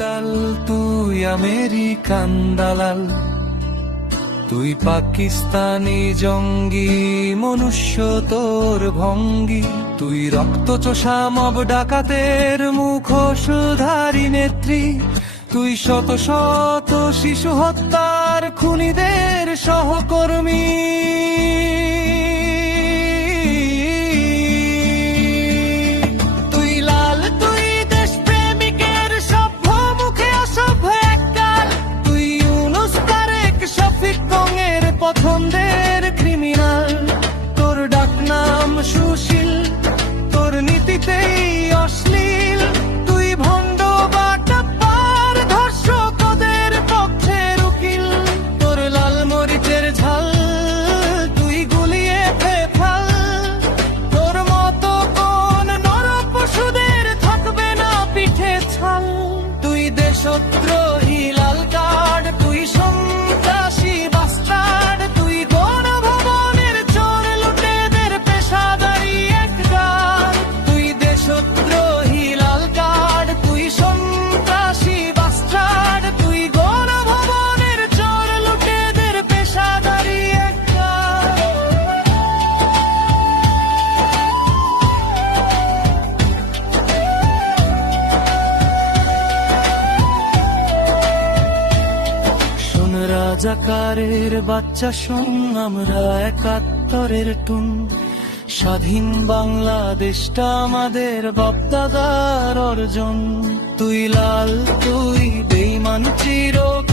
লাল তুই আমেরিকান দালাল, তুই পাকিস্তানি জঙ্গি, মনুষ্য তোর ভঙ্গি। তুই রক্তচোষা মব ডাকাতের মুখোশধারী নেত্রী, তুই শত শত শিশু হত্যার খুনিদের সহকর্মী। তুই লাল তুই দেশপ্রেমিকের সভ্য মুখে অসভ্য একগাল, তুই ইউনুস তারেক শফিক গঙের পছন্দের ক্রিমিনাল। তোর ডাকনাম সুশীল, তোর নীতিতেই অশ্লীল, তুই ভণ্ড বাটপার ধর্ষকদের পক্ষের উকিল। তোর লাল মরিচের ঝাল তুই গুলিয়ে ফেফাল, তোর মতো কোন নর পশুদের থাকবে না পিঠে ছাল। তুই দেশদ্রোহী লাল কার্ড, তুই সন্ত্রাসী বাস্টার্ড, তুই গণভবনের চোর লুটেদের পেশাদারি একগার। তুই দেশদ্রোহী লাল কার্ড, তুই সন্ত্রাসী বাস্টার্ড, তুই গণভবনের চোর লুটেদের পেশাদারি একগার। শোন রাজাকারের বাচ্চা শোন, আমরা ৭১-এর টুন। স্বাধীন বাংলাদেশটা আমাদের বাপদাদার অর্জন। তুই লাল তুই বেঈমান চিরকাল।